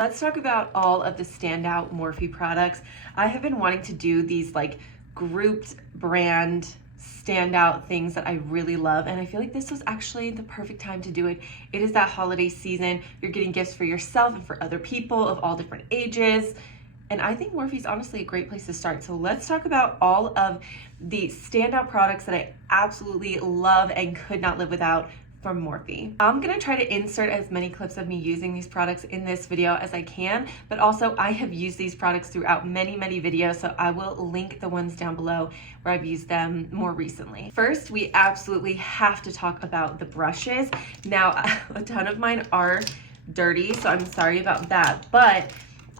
Let's talk about all of the standout Morphe products. I have been wanting to do these like grouped brand standout things that I really love, and I feel like this was actually the perfect time to do it. It is that holiday season. You're getting gifts for yourself and for other people of all different ages. And I think Morphe is honestly a great place to start. So let's talk about all of the standout products that I absolutely love and could not live without from Morphe. I'm gonna try to insert as many clips of me using these products in this video as I can, but also I have used these products throughout many videos, so I will link the ones down below where I've used them more recently. First, we absolutely have to talk about the brushes. Now, a ton of mine are dirty, so I'm sorry about that, but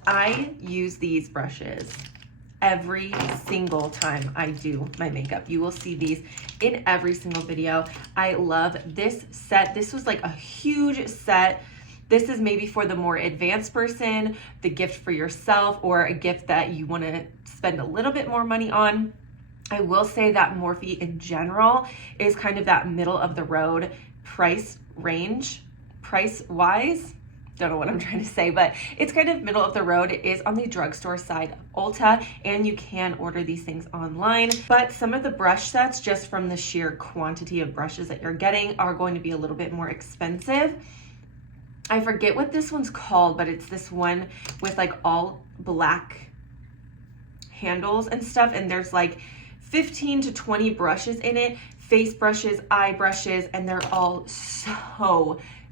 I use these brushes every single time I do my makeup. You will see these in every single video. I love this set. This was like a huge set. This is maybe for the more advanced person, the gift for yourself, or a gift that you want to spend a little bit more money on. I will say that Morphe in general is kind of that middle of the road price range, price wise. Don't know what I'm trying to say, but it's kind of middle of the road. It is on the drugstore side of Ulta, and you can order these things online. But some of the brush sets, just from the sheer quantity of brushes that you're getting, are going to be a little bit more expensive. I forget what this one's called, but it's this one with like all black handles and stuff, and there's like 15 to 20 brushes in it, face brushes, eye brushes, and they're all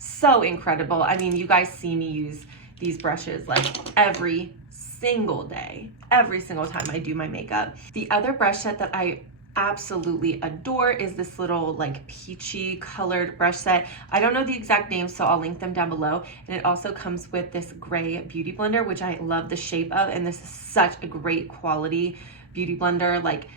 so incredible. I mean, you guys see me use these brushes like every single day, every single time I do my makeup. The other brush set that I absolutely adore is this little like peachy colored brush set. I don't know the exact name, so I'll link them down below. And it also comes with this gray beauty blender, which I love the shape of, and this is such a great quality beauty blender. Like,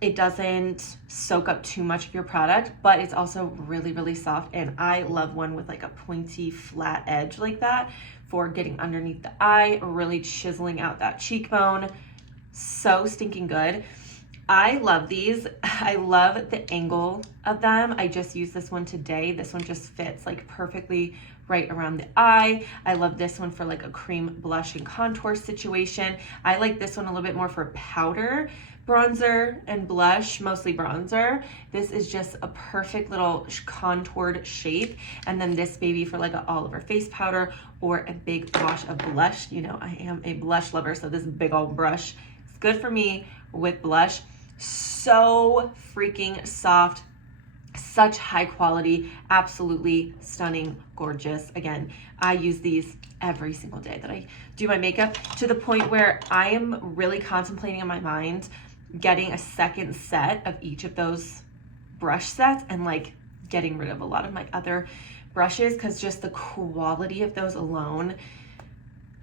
it doesn't soak up too much of your product, but it's also really soft, and I love one with like a pointy flat edge like that for getting underneath the eye, really chiseling out that cheekbone. So stinking good. I love these. I love the angle of them. I just used this one today. This one just fits like perfectly right around the eye. I love this one for like a cream blush and contour situation. I like this one a little bit more for powder, bronzer, and blush, mostly bronzer. This is just a perfect little contoured shape. And then this baby for like an all over face powder or a big wash of blush. You know, I am a blush lover, so this big old brush is good for me with blush. So freaking soft, such high quality, absolutely stunning, gorgeous. Again, I use these every single day that I do my makeup, to the point where I am really contemplating in my mind getting a second set of each of those brush sets and like getting rid of a lot of my other brushes, because just the quality of those alone,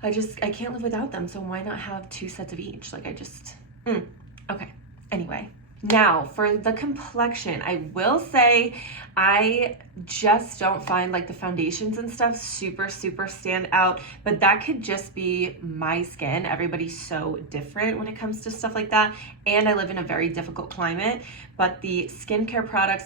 I can't live without them. So why not have two sets of each? Like okay. Anyway, now for the complexion, I will say I just don't find like the foundations and stuff super stand out, but that could just be my skin. Everybody's so different when it comes to stuff like that, and I live in a very difficult climate. But the skincare products,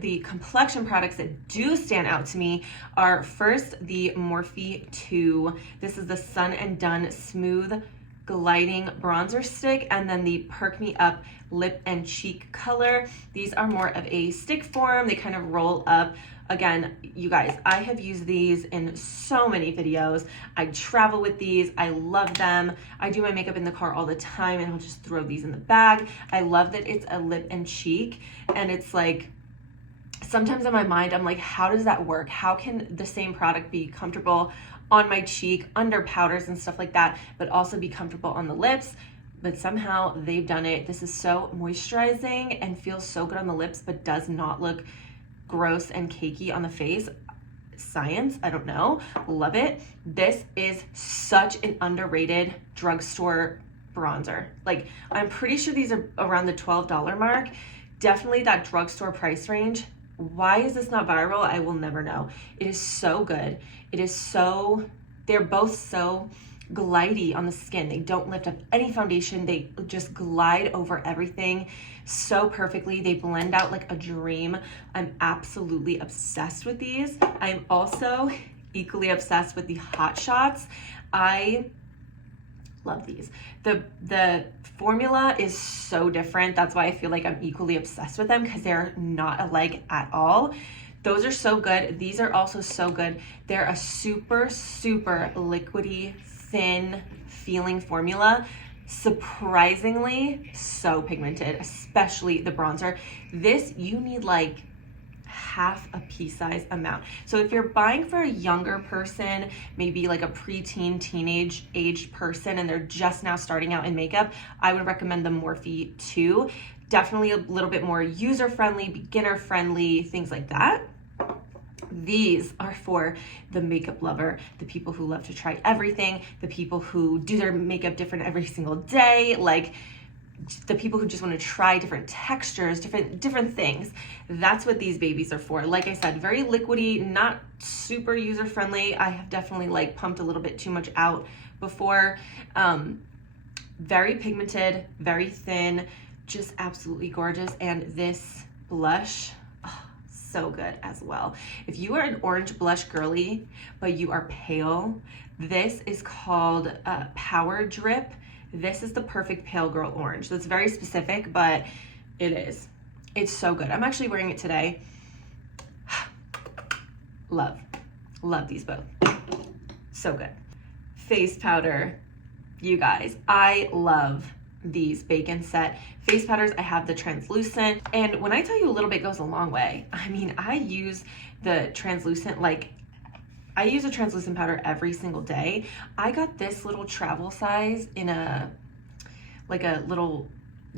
the complexion products that do stand out to me are first the Morphe 2. This is the Sun and Done Smooth Gliding Bronzer Stick, and then the Perk Me Up Lip and Cheek Color. These are more of a stick form. They kind of roll up. Again, you guys, I have used these in so many videos. I travel with these. I love them. I do my makeup in the car all the time, and I'll just throw these in the bag. I love that it's a lip and cheek, and it's like, sometimes in my mind, I'm like, how does that work? How can the same product be comfortable on my cheek, under powders and stuff like that, but also be comfortable on the lips? But somehow they've done it. This is so moisturizing and feels so good on the lips, but does not look gross and cakey on the face. Science, I don't know. Love it. This is such an underrated drugstore bronzer. Like, I'm pretty sure these are around the $12 mark. Definitely that drugstore price range. Why is this not viral? I will never know. It is so good. They're both so glidey on the skin. They don't lift up any foundation. They just glide over everything so perfectly. They blend out like a dream. I'm absolutely obsessed with these. I'm also equally obsessed with the Hot Shots. I love these. The formula is so different. That's why I feel like I'm equally obsessed with them, because they're not alike at all. Those are so good. These are also so good. They're a super, super liquidy, thin feeling formula. Surprisingly so pigmented, especially the bronzer. This, you need like half a pea size amount. So if you're buying for a younger person, maybe like a preteen, teenage aged person, and they're just now starting out in makeup, I would recommend the Morphe 2. Definitely a little bit more user-friendly, beginner-friendly, things like that. These are for the makeup lover, the people who love to try everything, the people who do their makeup different every single day, like the people who just want to try different textures, different things. That's what these babies are for. Like I said, very liquidy, not super user-friendly. I have definitely like pumped a little bit too much out before. Very pigmented, very thin, just absolutely gorgeous. And this blush, so good as well. If you are an orange blush girly, but you are pale, this is called Power Drip. This is the perfect pale girl orange. That's very specific, but it is. It's so good. I'm actually wearing it today. Love these both. So good. Face powder, you guys, I love these Bacon Set face powders. I have the translucent, and when I tell you a little bit goes a long way, I mean, I use the translucent, like I use a translucent powder every single day. I got this little travel size in a little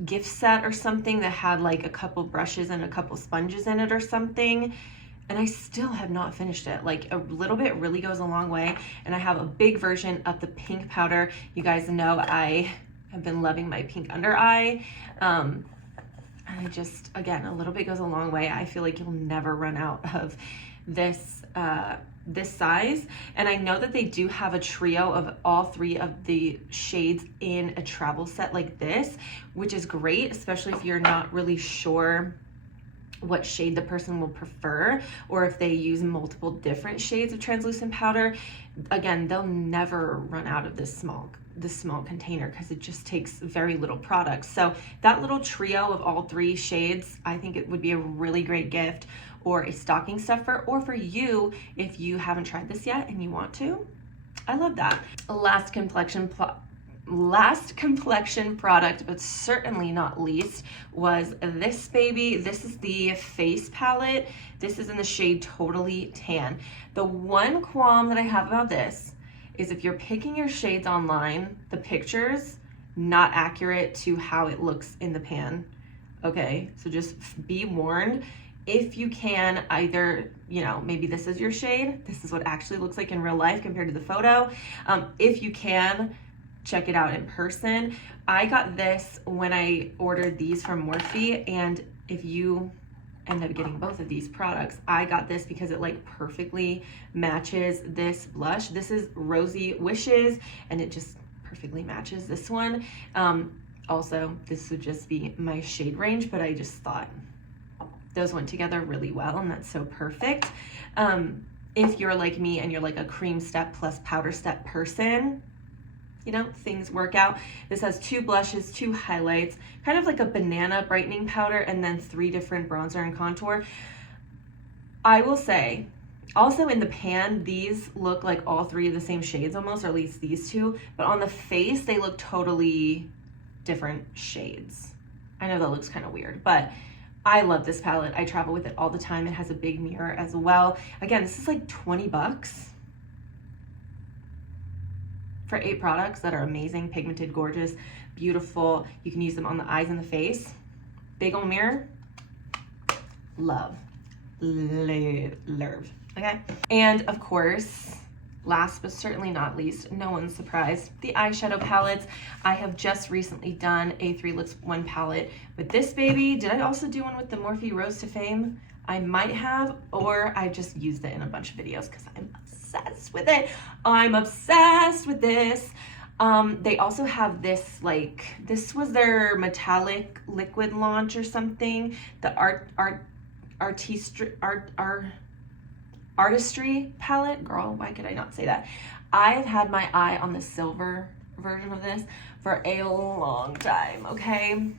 gift set or something that had like a couple brushes and a couple sponges in it or something, and I still have not finished it. Like, a little bit really goes a long way. And I have a big version of the pink powder. You guys know I have been loving my pink under eye. And I just, again, a little bit goes a long way. I feel like you'll never run out of this this size. And I know that they do have a trio of all three of the shades in a travel set like this, which is great, especially if you're not really sure what shade the person will prefer, or if they use multiple different shades of translucent powder. Again, they'll never run out of this small container, because it just takes very little product. So that little trio of all three shades, I think it would be a really great gift, or a stocking stuffer, or for you if you haven't tried this yet and you want to. I love that. Last complexion product, but certainly not least, was this baby. This is the face palette. This is in the shade Totally Tan. The one qualm that I have about this is if you're picking your shades online, the pictures not accurate to how it looks in the pan. Okay, so just be warned. If you can, either, you know, maybe this is your shade, this is what actually looks like in real life compared to the photo. If you can, check it out in person. I got this when I ordered these from Morphe, and if you end up getting both of these products, I got this because it like perfectly matches this blush. This is Rosy Wishes, and it just perfectly matches this one. Also, this would just be my shade range, but I just thought those went together really well, and that's so perfect. If you're like me and you're like a cream step plus powder step person, you know, things work out. This has 2 blushes, 2 highlights, kind of like a banana brightening powder, and then 3 different bronzer and contour. I will say, also in the pan, these look like all 3 of the same shades almost, or at least these 2, but on the face, they look totally different shades. I know that looks kind of weird, but I love this palette. I travel with it all the time. It has a big mirror as well. Again, this is like 20 bucks for 8 products that are amazing, pigmented, gorgeous, beautiful. You can use them on the eyes and the face. Big old mirror. Love. Love. Okay? And of course, last but certainly not least, no one's surprised, the eyeshadow palettes. I have just recently done a 3 Looks 1 palette with this baby. Did I also do one with the Morphe Rose to Fame? I might have, or I just used it in a bunch of videos because I'm obsessed with it. I'm obsessed with this. They also have this, like, this was their metallic liquid launch or something. The Artistry palette. Girl, why could I not say that? I've had my eye on the silver version of this for a long time, okay?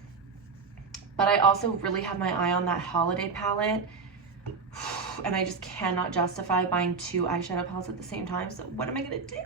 But I also really have my eye on that holiday palette, and I just cannot justify buying 2 eyeshadow palettes at the same time, so what am I gonna do?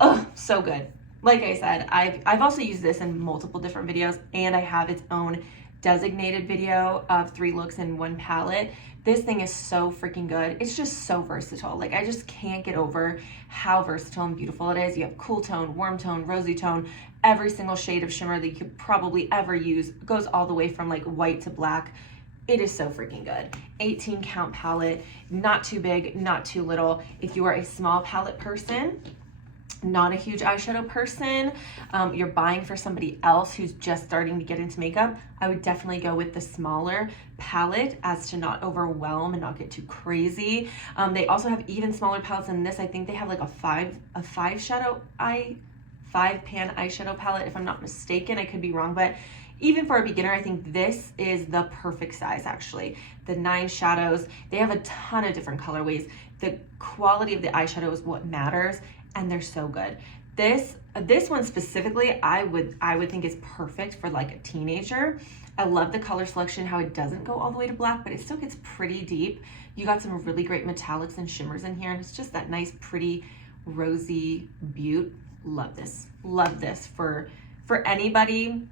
Oh, so good. Like I said, I've also used this in multiple different videos, and I have its own designated video of 3 looks in 1 palette. This thing is so freaking good. It's just so versatile. Like, I just can't get over how versatile and beautiful it is. You have cool tone, warm tone, rosy tone, every single shade of shimmer that you could probably ever use. It goes all the way from like white to black. It is so freaking good. 18 count palette, not too big, not too little. If you are a small palette person, not a huge eyeshadow person, you're buying for somebody else who's just starting to get into makeup, I would definitely go with the smaller palette as to not overwhelm and not get too crazy. They also have even smaller palettes than this. I think they have like a five pan eyeshadow palette, if I'm not mistaken. I could be wrong, but even for a beginner, I think this is the perfect size, actually. The 9 shadows, they have a ton of different colorways. The quality of the eyeshadow is what matters, and they're so good. This one specifically, I would think is perfect for like a teenager. I love the color selection, how it doesn't go all the way to black, but it still gets pretty deep. You got some really great metallics and shimmers in here, and it's just that nice, pretty, rosy beaut. Love this. Love this for anybody,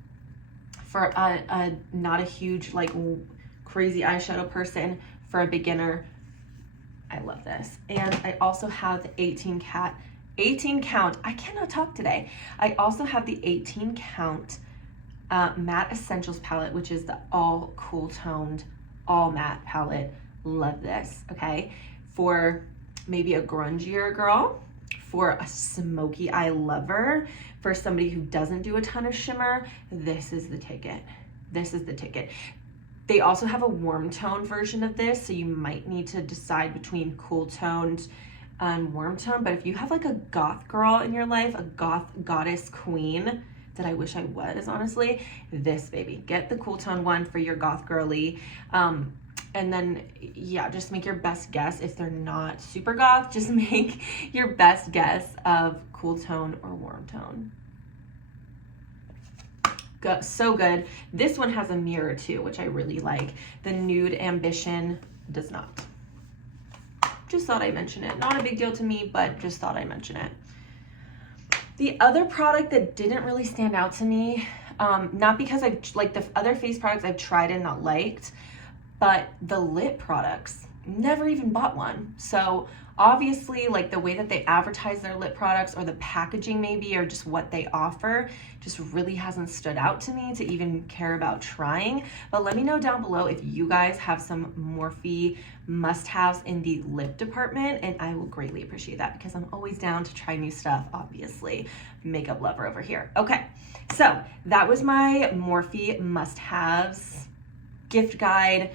for a not a huge, like, crazy eyeshadow person, for a beginner. I love this. And I also have the 18 count, I cannot talk today. I also have the 18 count Matte Essentials palette, which is the all cool toned, all matte palette. Love this, okay? For maybe a grungier girl, for a smoky eye lover, for somebody who doesn't do a ton of shimmer, this is the ticket. This is the ticket. They also have a warm tone version of this, so you might need to decide between cool toned and warm tone. But if you have like a goth girl in your life, a goth goddess queen, that I wish I was, honestly, this baby. Get the cool tone one for your goth girly. And then, yeah, just make your best guess. If they're not super goth, just make your best guess of cool tone or warm tone. So good. This one has a mirror too, which I really like. The Nude Ambition does not. Just thought I'd mention it. Not a big deal to me, but just thought I'd mention it. The other product that didn't really stand out to me, not because like the other face products I've tried and not liked, but the lip products, never even bought one. So obviously, like, the way that they advertise their lip products, or the packaging maybe, or just what they offer, just really hasn't stood out to me to even care about trying. But let me know down below if you guys have some Morphe must-haves in the lip department, and I will greatly appreciate that, because I'm always down to try new stuff, obviously. Makeup lover over here. Okay, so that was my Morphe must-haves gift guide,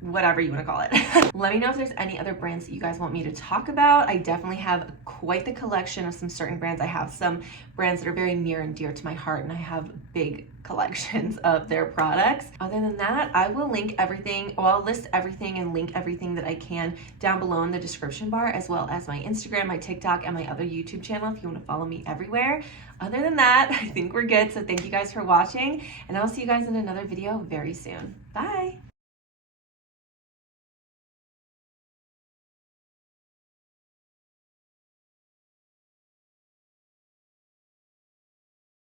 whatever you want to call it. Let me know if there's any other brands that you guys want me to talk about. I definitely have quite the collection of some certain brands. I have some brands that are very near and dear to my heart, and I have big collections of their products. Other than that, I will link everything, well, I'll list everything and link everything that I can down below in the description bar, as well as my Instagram, my TikTok, and my other YouTube channel if you want to follow me everywhere. Other than that, I think we're good. So thank you guys for watching, and I'll see you guys in another video very soon. Bye.